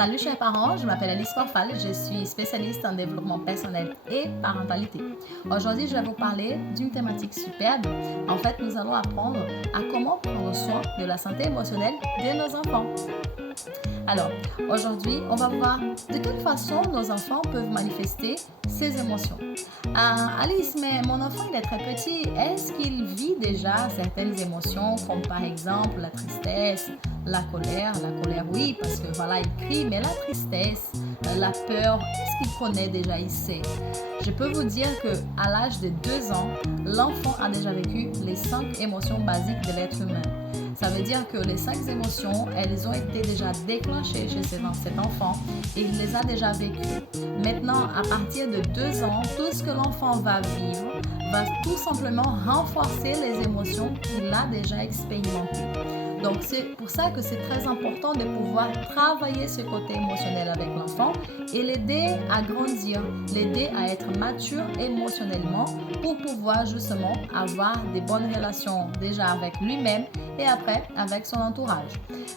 Salut chers parents, je m'appelle Alice Corfal, je suis spécialiste en développement personnel et parentalité. Aujourd'hui, je vais vous parler d'une thématique superbe. En fait, nous allons apprendre à comment prendre soin de la santé émotionnelle de nos enfants. Alors, aujourd'hui, on va voir de quelle façon nos enfants peuvent manifester ces émotions. Alice, mais mon enfant, il est très petit. Est-ce qu'il vit déjà certaines émotions, comme par exemple la tristesse, la colère? La colère, oui, parce que voilà, il crie, mais la tristesse, la peur, est-ce qu'il connaît déjà, il sait? Je peux vous dire qu'à l'âge de 2 ans, l'enfant a déjà vécu les 5 émotions basiques de l'être humain. Ça veut dire que les 5 émotions, elles ont été déjà déclenchées chez cet enfant et il les a déjà vécues. Maintenant, à partir de 2 ans, tout ce que l'enfant va vivre va tout simplement renforcer les émotions qu'il a déjà expérimentées. Donc, c'est pour ça que c'est très important de pouvoir travailler ce côté émotionnel avec l'enfant et l'aider à grandir, l'aider à être mature émotionnellement pour pouvoir justement avoir des bonnes relations déjà avec lui-même et après avec son entourage.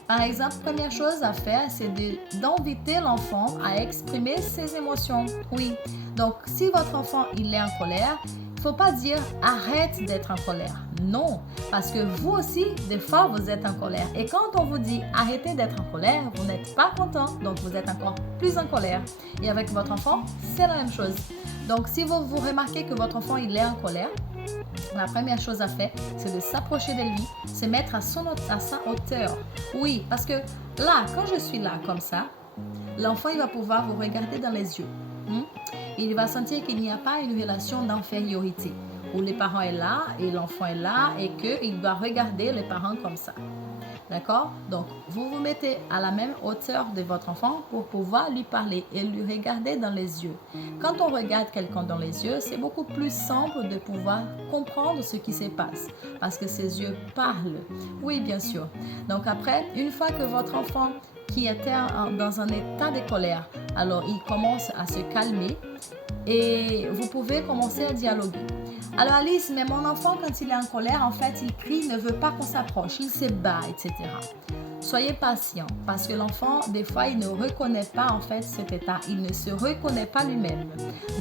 Par exemple, première chose à faire, c'est d'inviter l'enfant à exprimer ses émotions. Oui, donc si votre enfant il est en colère, il ne faut pas dire arrête d'être en colère. Non, parce que vous aussi, des fois, vous êtes en colère. Et quand on vous dit arrêtez d'être en colère, vous n'êtes pas content, donc vous êtes encore plus en colère. Et avec votre enfant, c'est la même chose. Donc, si vous remarquez que votre enfant il est en colère, la première chose à faire, c'est de s'approcher de lui, se mettre à sa hauteur. Oui, parce que là, quand je suis là comme ça, l'enfant il va pouvoir vous regarder dans les yeux. Il va sentir qu'il n'y a pas une relation d'infériorité où les parents sont là et l'enfant est là et qu'il doit regarder les parents comme ça. D'accord? Donc, vous vous mettez à la même hauteur de votre enfant pour pouvoir lui parler et lui regarder dans les yeux. Quand on regarde quelqu'un dans les yeux, c'est beaucoup plus simple de pouvoir comprendre ce qui se passe parce que ses yeux parlent. Oui, bien sûr. Donc après, une fois que votre enfant qui était dans un état de colère, alors il commence à se calmer et vous pouvez commencer à dialoguer. Alors Alice, mais mon enfant quand il est en colère, en fait, il crie, il ne veut pas qu'on s'approche, il se bat, etc. Soyez patient parce que l'enfant, des fois, il ne reconnaît pas en fait cet état, il ne se reconnaît pas lui-même.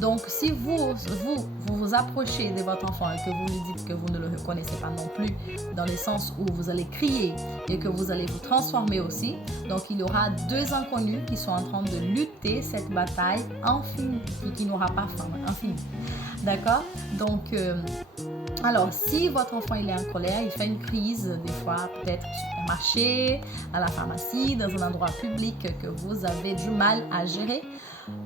Donc, si vous approchez de votre enfant et que vous lui dites que vous ne le reconnaissez pas non plus, dans le sens où vous allez crier et que vous allez vous transformer aussi, donc il y aura 2 inconnus qui sont en train de lutter cette bataille infinie, qui n'aura pas fin, infinie. D'accord? Donc, alors, si votre enfant il est en colère, il fait une crise, des fois peut-être au supermarché, à la pharmacie, dans un endroit public que vous avez du mal à gérer,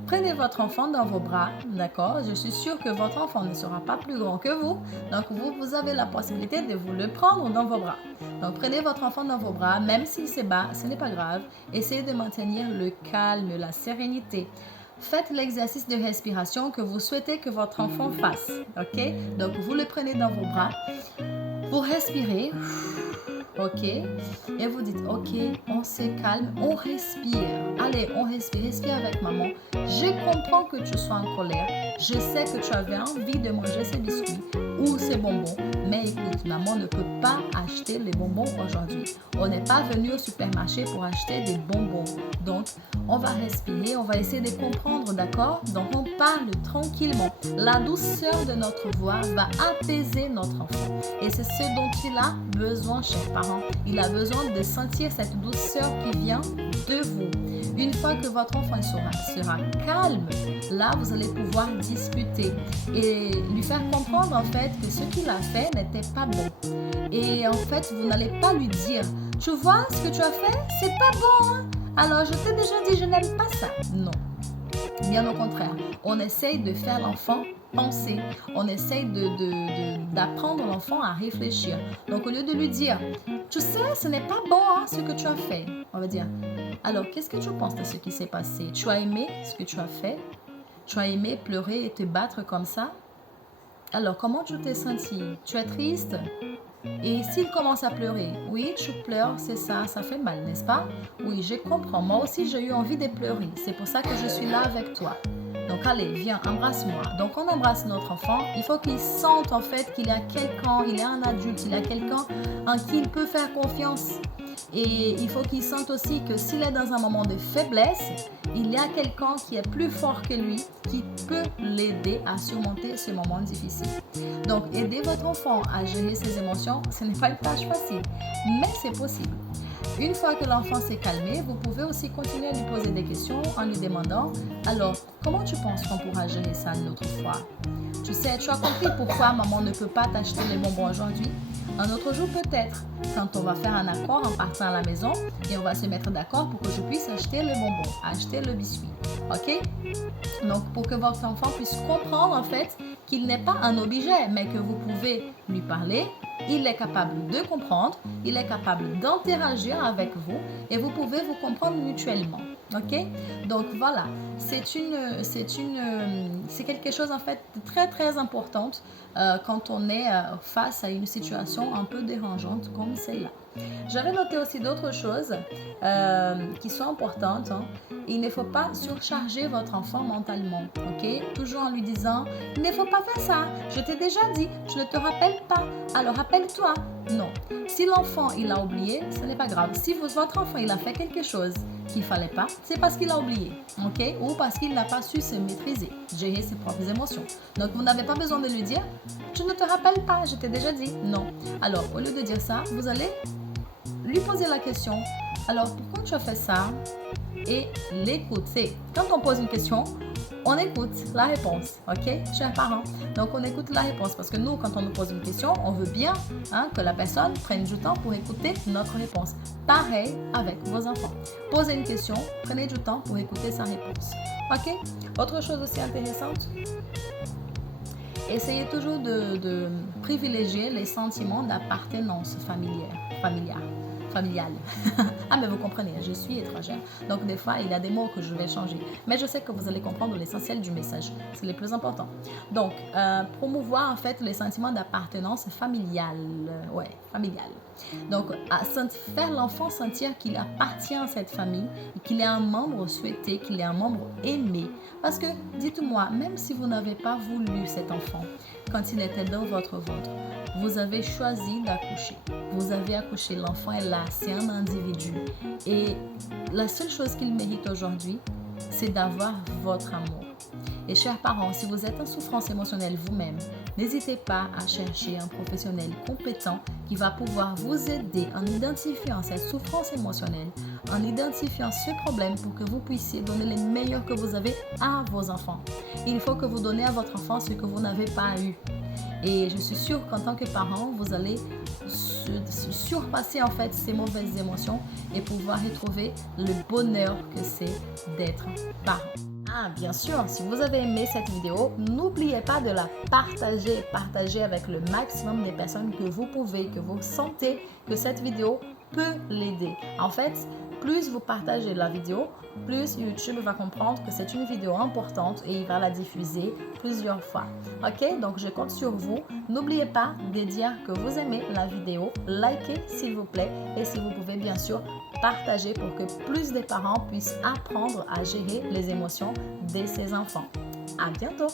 prenez votre enfant dans vos bras, d'accord? Je suis sûre que votre enfant ne sera pas plus grand que vous, donc vous avez la possibilité de vous le prendre dans vos bras. Donc prenez votre enfant dans vos bras, même s'il se bat, ce n'est pas grave. Essayez de maintenir le calme, la sérénité. Faites l'exercice de respiration que vous souhaitez que votre enfant fasse, ok? Donc, vous le prenez dans vos bras, vous respirez, ok? Et vous dites, ok, on se calme, on respire. Allez, on respire avec maman. Je comprends que tu sois en colère. Je sais que tu avais envie de manger ces biscuits ou ces bonbons. Mais écoute, maman ne peut pas acheter les bonbons aujourd'hui. On n'est pas venu au supermarché pour acheter des bonbons. Donc, on va respirer, on va essayer de comprendre, d'accord? Donc, on parle tranquillement. La douceur de notre voix va apaiser notre enfant. Et c'est ce dont il a besoin, chers parents. Il a besoin de sentir cette douceur qui vient de vous. Une fois que votre enfant sera calme, là, vous allez pouvoir discuter et lui faire comprendre, en fait, que ce qu'il a fait n'était pas bon. Et en fait, vous n'allez pas lui dire, tu vois ce que tu as fait, c'est pas bon, hein? Alors, je t'ai déjà dit, je n'aime pas ça. Non. Bien au contraire, on essaye de faire l'enfant penser. On essaye d'apprendre l'enfant à réfléchir. Donc, au lieu de lui dire, tu sais, ce n'est pas bon hein, ce que tu as fait, on va dire, alors, qu'est-ce que tu penses de ce qui s'est passé? Tu as aimé ce que tu as fait? Tu as aimé pleurer et te battre comme ça? Alors, comment tu t'es senti? Tu es triste? Et s'il commence à pleurer, oui, tu pleures, c'est ça, ça fait mal, n'est-ce pas? Oui, je comprends. Moi aussi, j'ai eu envie de pleurer. C'est pour ça que je suis là avec toi. Donc, allez, viens, embrasse-moi. Donc, on embrasse notre enfant. Il faut qu'il sente en fait qu'il y a quelqu'un, il est un adulte, il y a quelqu'un en qui il peut faire confiance. Et il faut qu'il sente aussi que s'il est dans un moment de faiblesse, il y a quelqu'un qui est plus fort que lui, qui peut l'aider à surmonter ce moment difficile. Donc, aider votre enfant à gérer ses émotions, ce n'est pas une tâche facile, mais c'est possible. Une fois que l'enfant s'est calmé, vous pouvez aussi continuer à lui poser des questions en lui demandant « Alors, comment tu penses qu'on pourra gérer ça une autre fois? Tu sais, tu as compris pourquoi maman ne peut pas t'acheter les bonbons aujourd'hui? Un autre jour peut-être, quand on va faire un accord en partant à la maison et on va se mettre d'accord pour que je puisse acheter le bonbon, acheter le biscuit. OK? Donc, pour que votre enfant puisse comprendre en fait qu'il n'est pas un objet, mais que vous pouvez lui parler, il est capable de comprendre, il est capable d'interagir avec vous et vous pouvez vous comprendre mutuellement. OK? Donc voilà, c'est quelque chose en fait de très très importante quand on est face à une situation un peu dérangeante comme celle-là. J'avais noté aussi d'autres choses qui sont importantes. Il ne faut pas surcharger votre enfant mentalement, ok? Toujours en lui disant, il ne faut pas faire ça, je t'ai déjà dit, je ne te rappelle pas, alors rappelle-toi. Non, si l'enfant il a oublié, ce n'est pas grave. Si votre enfant il a fait quelque chose qu'il ne fallait pas, c'est parce qu'il a oublié, ok? Ou parce qu'il n'a pas su se maîtriser, gérer ses propres émotions. Donc vous n'avez pas besoin de lui dire, je ne te rappelle pas, je t'ai déjà dit. Non. Alors au lieu de dire ça, vous allez lui poser la question, alors pourquoi tu as fait ça? Et l'écouter. Quand on pose une question, on écoute la réponse, ok, chers parents? Donc on écoute la réponse parce que nous, quand on nous pose une question, on veut bien que la personne prenne du temps pour écouter notre réponse. Pareil avec vos enfants. Posez une question, prenez du temps pour écouter sa réponse. Ok? Autre chose aussi intéressante, essayez toujours de privilégier les sentiments d'appartenance familiale. Ah, mais vous comprenez, je suis étrangère. Donc, des fois, il y a des mots que je vais changer. Mais je sais que vous allez comprendre l'essentiel du message. C'est le plus important. Donc, promouvoir, en fait, les sentiments d'appartenance familiale. Ouais, familiale. Donc, faire l'enfant sentir qu'il appartient à cette famille, qu'il est un membre souhaité, qu'il est un membre aimé. Parce que, dites-moi, même si vous n'avez pas voulu cet enfant, quand il était dans votre ventre, vous avez choisi d'accoucher. Vous avez accouché, l'enfant est là, c'est un individu. Et la seule chose qu'il mérite aujourd'hui, c'est d'avoir votre amour. Et chers parents, si vous êtes en souffrance émotionnelle vous-même, n'hésitez pas à chercher un professionnel compétent qui va pouvoir vous aider en identifiant cette souffrance émotionnelle, en identifiant ce problème pour que vous puissiez donner les meilleurs que vous avez à vos enfants. Il faut que vous donnez à votre enfant ce que vous n'avez pas eu. Et je suis sûre qu'en tant que parent, vous allez surpasser en fait ces mauvaises émotions et pouvoir retrouver le bonheur que c'est d'être parent. Ah, bien sûr, si vous avez aimé cette vidéo, n'oubliez pas de la partager. Partagez avec le maximum des personnes que vous pouvez, que vous sentez que cette vidéo peut l'aider. En fait, plus vous partagez la vidéo, plus YouTube va comprendre que c'est une vidéo importante et il va la diffuser plusieurs fois. Ok, donc je compte sur vous. N'oubliez pas de dire que vous aimez la vidéo, likez s'il vous plaît et si vous pouvez bien sûr partager pour que plus de parents puissent apprendre à gérer les émotions de ses enfants. À bientôt!